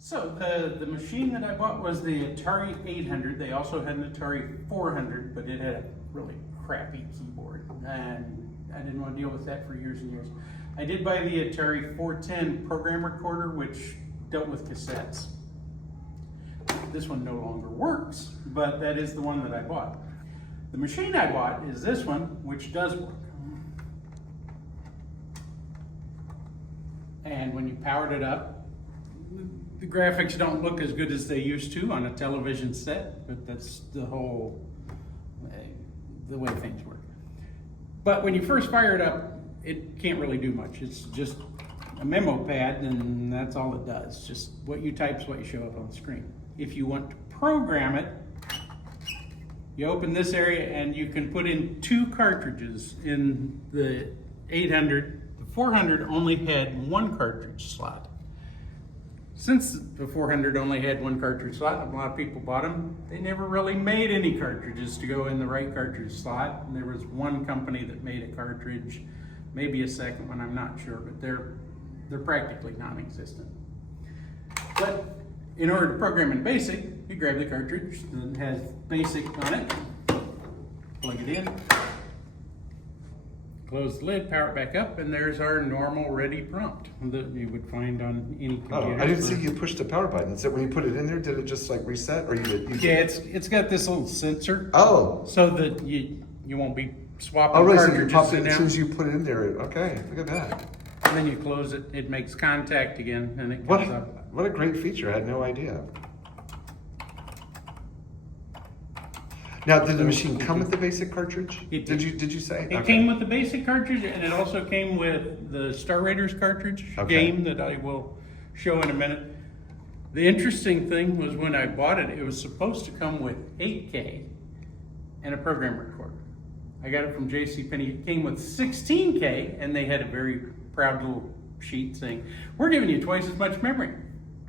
So the machine that I bought was the Atari 800. They also had an Atari 400, but it had a really crappy keyboard, and I didn't want to deal with that for years and years. I did buy the Atari 410 program recorder, which dealt with cassettes. This one no longer works, but that is the one that I bought. The machine I bought is this one, which does work. And when you powered it up, the graphics don't look as good as they used to on a television set, but that's the whole, the way things work. But when you first fire it up, it can't really do much. It's just a memo pad, and that's all it does. Just what you type is what you show up on the screen. If you want to program it, you open this area and you can put in 2 cartridges. In the 800, the 400 only had 1 cartridge slot. Since the 400 only had 1 cartridge slot, and a lot of people bought them, they never really made any cartridges to go in the right cartridge slot. And there was one company that made a cartridge, maybe a second one, I'm not sure, but they're practically non-existent. But in order to program in BASIC, you grab the cartridge that has BASIC on it, plug it in, close the lid, power it back up, and there's our normal ready prompt that you would find on any computer. Oh, I didn't see you push the power button. So when you put it in there, did it just like reset, or you did? Yeah, it's got this little sensor. Oh. So that you won't be swapping Oh, right. So cartridges you pop it in as soon now. as you put it in there. Okay, look at that. And then you close it, it makes contact again, and it comes up. What a great feature! I had no idea. Now, did the machine come with the basic cartridge? It Did you say? It came with the basic cartridge, and it also came with the Star Raiders cartridge game that I will show in a minute. The interesting thing was when I bought it, it was supposed to come with 8K and a program recorder. I got it from JCPenney. It came with 16K, and they had a very proud little sheet saying, "We're giving you twice as much memory."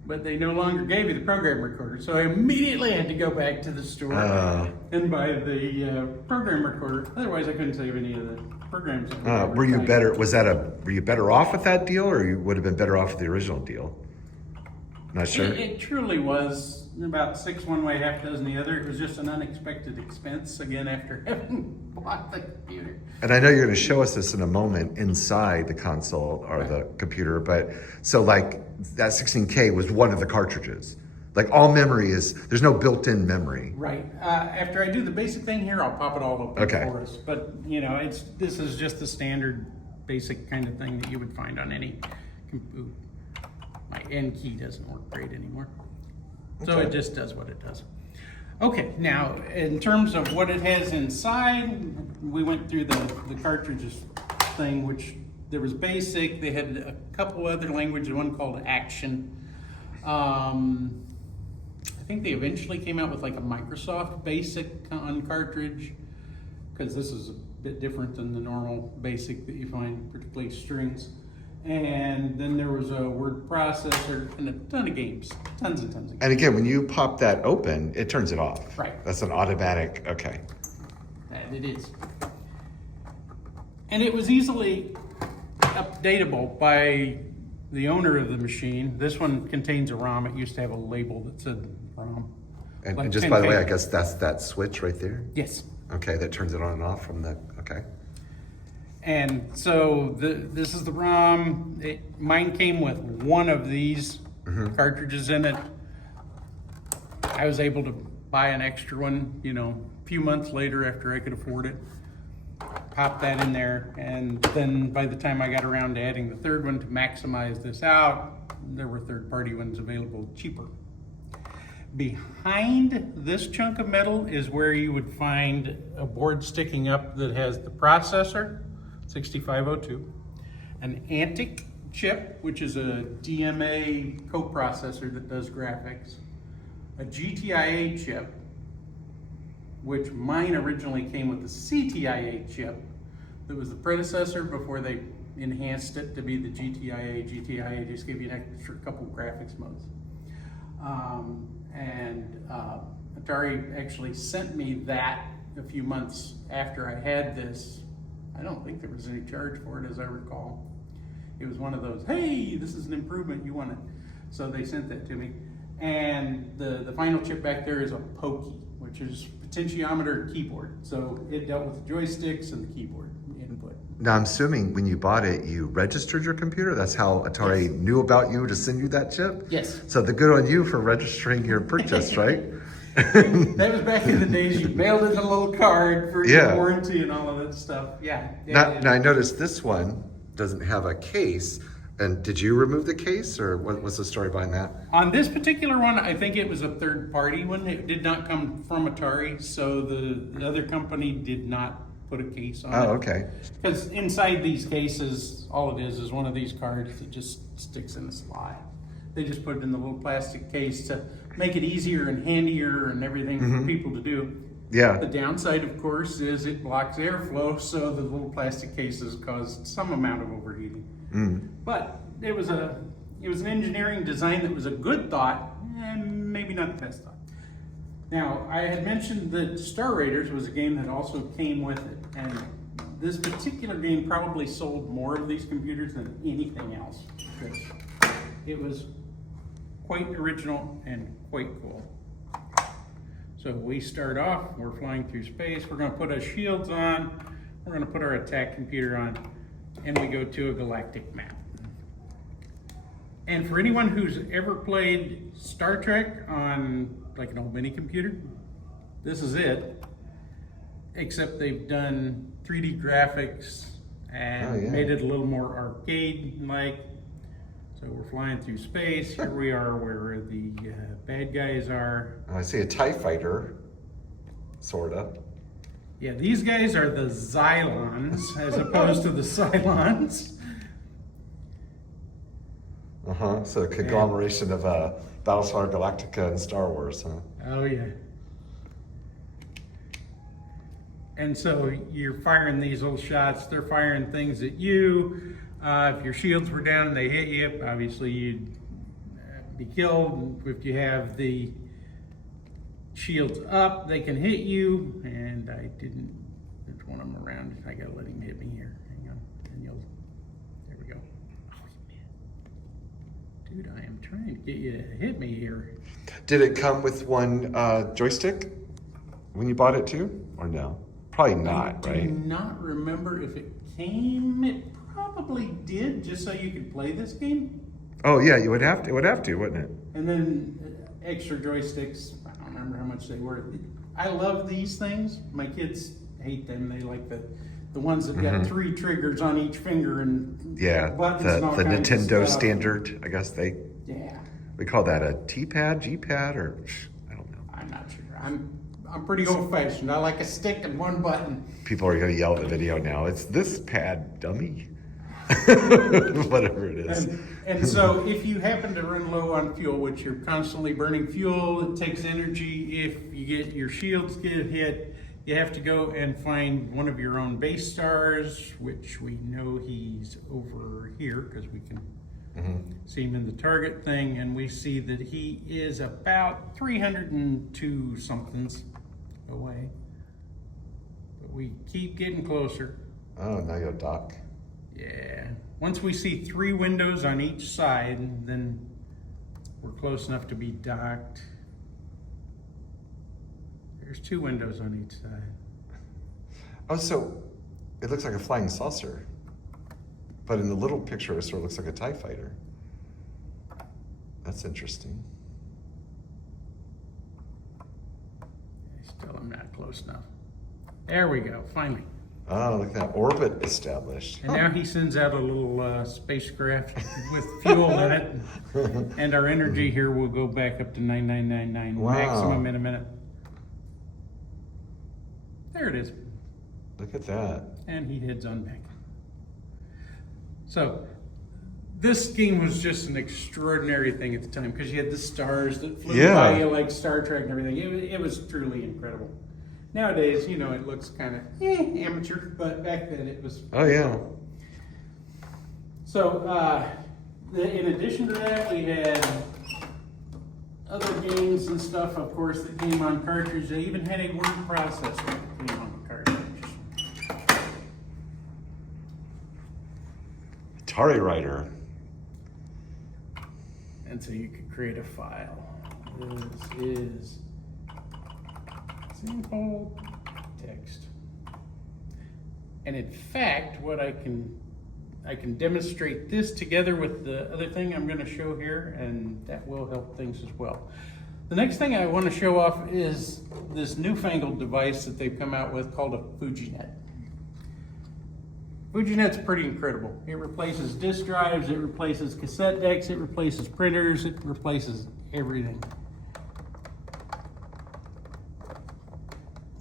But they no longer gave you the program recorder. So I immediately had to go back to the store and buy the program recorder. Otherwise, I couldn't save any of the programs. Were you better? Were you better off with that deal, or you would have been better off with the original deal? Not sure. It truly was about 6 one way, half dozen the other. It was just an unexpected expense, again, after having bought the computer. And I know you're going to show us this in a moment inside the console or the computer, but so like that 16K was one of the cartridges. Like all memory there's no built-in memory. Right. After I do the basic thing here, I'll pop it all open for us. But you know, this is just the standard basic kind of thing that you would find on any computer. My N key doesn't work great anymore. So it just does what it does. Okay, now in terms of what it has inside, we went through the cartridges thing, which there was BASIC. They had a couple other languages, one called Action. I think they eventually came out with like a Microsoft BASIC on cartridge, because this is a bit different than the normal BASIC that you find, particularly strings. And then there was a word processor and a ton of games, tons and tons of games. And again, when you pop that open, it turns it off. Right. That's an automatic, okay. That it is. And it was easily updatable by the owner of the machine. This one contains a ROM. It used to have a label that said ROM. And just by the way, I guess that's that switch right there? Yes. Okay, that turns it on and off from the, okay. And so this is the ROM. Mine came with one of these cartridges in it. I was able to buy an extra one, you know, a few months later after I could afford it. Pop that in there, and then by the time I got around to adding the third one to maximize this out, there were third-party ones available cheaper. Behind this chunk of metal is where you would find a board sticking up that has the processor, 6502, an Antic chip, which is a DMA coprocessor that does graphics, a GTIA chip, which mine originally came with the CTIA chip that was the predecessor before they enhanced it to be the GTIA. GTIA just gave you an extra couple graphics modes. Atari actually sent me that a few months after I had this. I don't think there was any charge for it, as I recall. It was one of those, hey, this is an improvement, you want it. So they sent that to me. And the final chip back there is a Pokey, which is potentiometer keyboard. So it dealt with the joysticks and the keyboard input. Now, I'm assuming when you bought it, you registered your computer? That's how Atari Yes. knew about you to send you that chip? Yes. So the good on you for registering your purchase, right? That was back in the days you mailed in a little card for Yeah. your warranty and all of that stuff. Yeah. Now, I noticed this one doesn't have a case. And did you remove the case, or what's the story behind that? On this particular one, I think it was a third-party one. It did not come from Atari, so the other company did not put a case on it. Oh, okay. Because inside these cases, all it is one of these cards that just sticks in a slot. They just put it in the little plastic case to make it easier and handier and everything for people to do. Yeah. The downside, of course, is it blocks airflow, so the little plastic cases cause some amount of overheating. But it was an engineering design that was a good thought, and maybe not the best thought. Now, I had mentioned that Star Raiders was a game that also came with it, and this particular game probably sold more of these computers than anything else, because it was quite original and quite cool. So we start off, we're flying through space, we're going to put our shields on, we're going to put our attack computer on, and we go to a galactic map. And for anyone who's ever played Star Trek on like an old mini computer, this is it, except they've done 3D graphics and made it a little more arcade-like. So we're flying through space. Here we are where the bad guys are. I see a TIE fighter, sort of. Yeah, these guys are the Xylons as opposed to the Cylons. So a conglomeration of Battlestar Galactica and Star Wars, huh? Oh, yeah. And so you're firing these little shots. They're firing things at you. If your shields were down and they hit you, obviously you'd be killed. If you have the shields up, they can hit you. And I didn't, there's one of them around. I gotta let him hit me here. Hang on. And there we go. Oh, man. Dude, I am trying to get you to hit me here. Did it come with one joystick when you bought it too, or no? Probably not, I right? do not remember if it came. It probably did, just so you could play this game. Oh yeah, you would have to. It would have to, wouldn't it? And then extra joysticks. I don't remember how much they were. I love these things. My kids hate them. They like the ones that got 3 triggers on each finger and Yeah, buttons the and all kinds of Nintendo stuff. standard. I guess we call that a T-pad, G-pad, or I don't know. I'm not sure. I'm pretty old-fashioned. I like a stick and one button. People are going to yell at the video now. It's this pad, dummy. Whatever it is. And so if you happen to run low on fuel, which you're constantly burning fuel, it takes energy. If you get your shields get hit, you have to go and find one of your own base stars, which we know he's over here because we can see him in the target thing, and we see that he is about 302 somethings away. But we keep getting closer. Oh, now you'll dock. Yeah. Once we see 3 windows on each side, then we're close enough to be docked. There's 2 windows on each side. Oh, so it looks like a flying saucer. But in the little picture, it sort of looks like a TIE fighter. That's interesting. I still am not close enough. There we go, finally. Oh, look at that orbit established. And now he sends out a little spacecraft with fuel in it. And our energy here will go back up to 9999 maximum in a minute. There it is. Look at that. And he heads on back. So this game was just an extraordinary thing at the time because you had the stars that flew by you like Star Trek and everything. It was truly incredible. Nowadays, you know, it looks kind of amateur, but back then it was. Oh yeah. So in addition to that, we had other games and stuff, of course, that came on cartridge. They even had a word processor that came on cartridge. Atari Writer. And so you could create a file. This is simple text. And in fact, what I can demonstrate this together with the other thing I'm going to show here, and that will help things as well. The next thing I want to show off is this newfangled device that they've come out with called a FujiNet. FujiNet's pretty incredible. It replaces disk drives, it replaces cassette decks, it replaces printers, it replaces everything.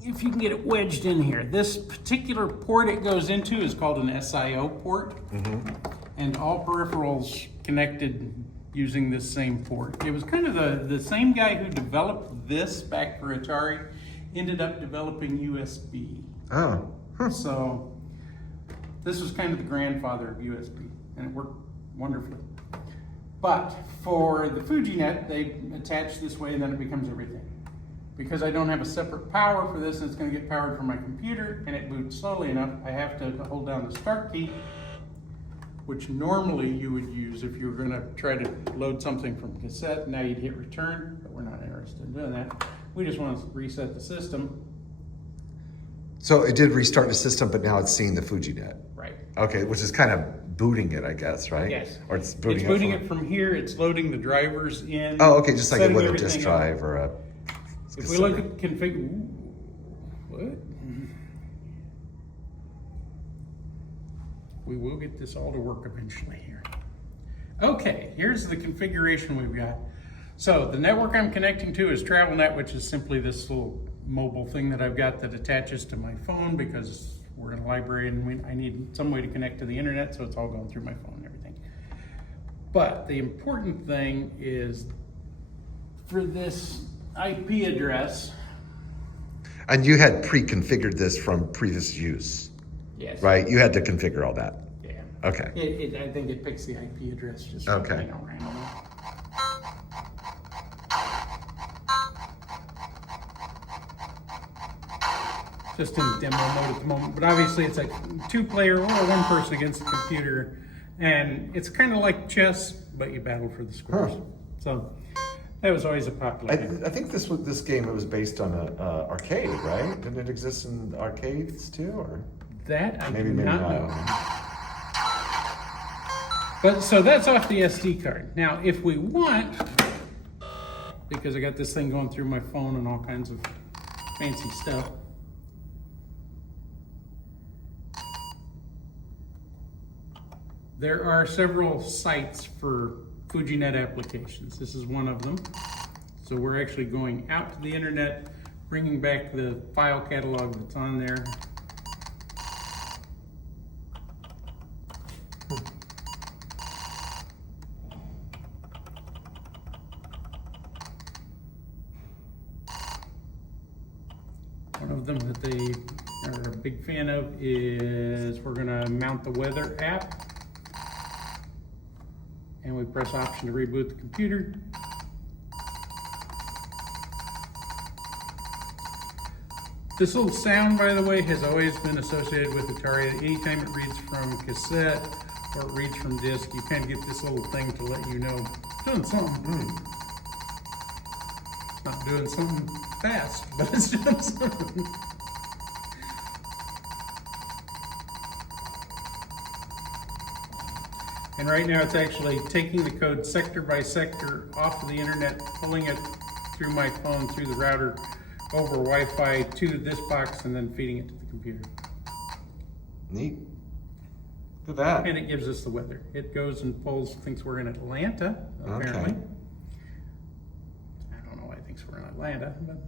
If you can get it wedged in here. This particular port it goes into is called an SIO port, and all peripherals connected using this same port. It was kind of the same guy who developed this back for Atari ended up developing USB. Oh. Huh. So this was kind of the grandfather of USB, and it worked wonderfully. But for the FujiNet, they attach this way and then it becomes everything. Because I don't have a separate power for this, and it's going to get powered from my computer, and it boots slowly enough, I have to hold down the start key, which normally you would use if you were going to try to load something from cassette. Now you'd hit return, but we're not interested in doing that. We just want to reset the system. So it did restart the system, but now it's seeing the FujiNet. Right. Okay, which is kind of booting it, I guess, right? Yes. Or it's booting, it from here. It's loading the drivers in. Oh, okay, just like it would a disk everything drive up. or a. If we look at config, what? We will get this all to work eventually here. Okay, here's the configuration we've got. So the network I'm connecting to is TravelNet, which is simply this little mobile thing that I've got that attaches to my phone because we're in a library and I need some way to connect to the internet, so it's all going through my phone and everything. But the important thing is for this IP address. And you had pre-configured this from previous use, Yes. right? You had to configure all that. Yeah. Okay. I think it picks the IP address just Okay. randomly. Just in demo mode at the moment, but obviously it's a two-player or one person against the computer, and it's kind of like chess, but you battle for the scores. Huh. So that was always a popular game. I think this game, it was based on an arcade, right? Didn't it exist in arcades too, or That I maybe do not know. not. But so that's off the SD card. Now, if we want, because I got this thing going through my phone and all kinds of fancy stuff. There are several sites for FujiNet applications. This is one of them. So we're actually going out to the internet, bringing back the file catalog that's on there. One of them that they are a big fan of is we're going to mount the weather app. And we press option to reboot the computer. This little sound, by the way, has always been associated with Atari. Anytime it reads from cassette or it reads from disk, you kind of get this little thing to let you know it's doing something. It's not doing something fast, but it's doing something. And right now it's actually taking the code sector by sector off of the internet, pulling it through my phone, through the router, over Wi-Fi to this box, and then feeding it to the computer. Neat. Look at that. And it gives us the weather. It goes and pulls, thinks we're in Atlanta, apparently. Okay. I don't know why it thinks we're in Atlanta, but